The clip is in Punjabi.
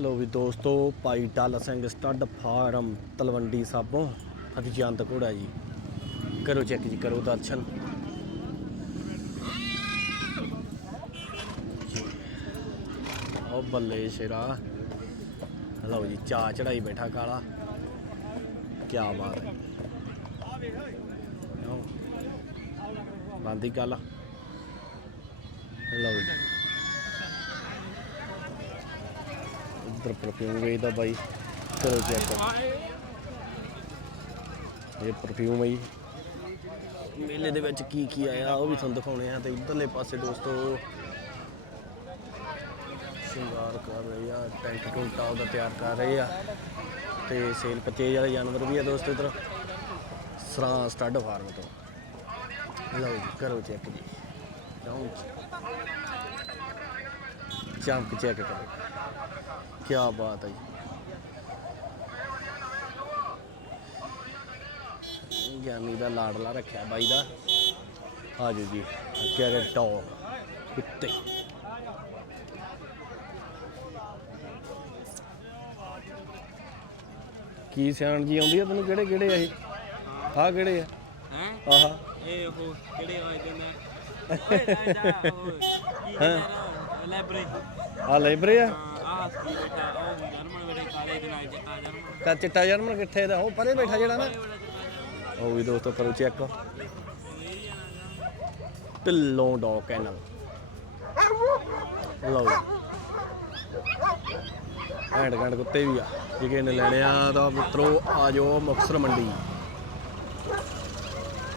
ਲੋ ਵੀ ਦੋਸਤੋ, ਭਾਈ ਡੱਲ ਸਿੰਘ ਸਟੱਡ ਫਾਰਮ ਤਲਵੰਡੀ ਸਾਬੋਂ ਹਰਜੰਤ ਘੋੜਾ ਜੀ। ਕਰੋ ਚੈੱਕ ਜੀ, ਕਰੋ ਦਰਸ਼ਨ। ਉਹ ਬੱਲੇ ਸ਼ੇਰਾ। ਲਓ ਜੀ ਚਾ ਚੜਾਈ ਬੈਠਾ ਕਾਲਾ। ਕੀ ਬਾਤ ਹੈ। ਬੰਦੀ ਗੱਲ ਲਓ ਜੀ। ਇੱਧਰ ਪਰਫਿਊਮ ਵੇਚਦਾ ਬਾਈ ਕਰੋ ਚੈੱਕ ਇਹ ਪਰਫਿਊਮ ਹੈ ਜੀ। ਮੇਲੇ ਦੇ ਵਿੱਚ ਕੀ ਕੀ ਆਇਆ, ਉਹ ਵੀ ਤੁਹਾਨੂੰ ਦਿਖਾਉਣੇ ਆ ਤੇ ਇੱਧਰਲੇ ਪਾਸੇ ਦੋਸਤੋ। ਸ਼ਿੰਗਾਰ ਕਰ ਰਹੇ ਆ, ਟੈਂਟ ਟੁੰਟਾ ਉਹਦਾ ਤਿਆਰ ਕਰ ਰਹੇ ਆ। ਤੇ ਸੇਲ ਪਰਚੇਜ ਵਾਲੇ ਜਾਨਵਰ ਵੀ ਆ ਦੋਸਤੋ ਇੱਧਰ। ਸਰਾਂ ਸਟੱਡ ਫਾਰਮ ਤੋਂ। ਲਓ ਜੀ, ਕਰੋ ਚੈੱਕ ਜੀ। ਚੌਂਕ ਚਮਕ ਚੈੱਕ ਕਰੋ। ਕੀ ਬਾਤ ਹੈ ਜੀ। ਗਿਆਨੀ ਦਾ ਲਾਡਲਾ ਰੱਖਿਆ ਬਾਈ ਦਾ। ਆਜੋ ਜੀ ਆ ਗਿਆ ਡੌਗ ਕੁੱਤੇ। ਕੀ ਸਿਆਣ ਜੀ ਆਉਂਦੀ ਆ ਤੈਨੂੰ? ਕਿਹੜੇ ਕਿਹੜੇ ਆ ਇਹ? ਆਹ ਕਿਹੜੇ ਆ? ਹੈ? ਆਹਾ। ਇਹ ਉਹ ਕਿਹੜੇ ਵਾਜਦੇ ਨੇ ਓਏ ਰਾਜਾ ਉਹ ਕੀ ਕਹਿੰਦਾ ਲੈਬਰੇ ਆ ਲਾਇਬ੍ਰੇਰੀ। ਆ? ਆਹ ਕੀ ਬੈਠਾ ਉਹ ਜਰਮਨ ਬੜੇ ਕਾਲੇ ਦੇ ਨਾਲ ਜੱਟਾ ਜਰਮਨ। ਤਾਂ ਚਿੱਟਾ ਜਰਮਨ ਕਿੱਥੇ ਦਾ? ਉਹ ਪਰੇ ਬੈਠਾ ਜਿਹੜਾ ਨਾ। ਉਹ ਵੀ ਦੋਸਤੋ ਕਰੋ। ਚੈੱਕ ਢਿੱਲੋਂ ਡੌਗ ਕੈਨਲ ਲਓ ਹੈਂਡ ਗੰਡ ਕੁੱਤੇ ਵੀ ਆ। ਜੇ ਕਿਸੇ ਨੇ ਲੈਣੇ ਆ ਤਾਂ ਮਿੱਤਰੋ ਆ ਜਾਓ ਮੁਕਤਸਰ ਮੰਡੀ।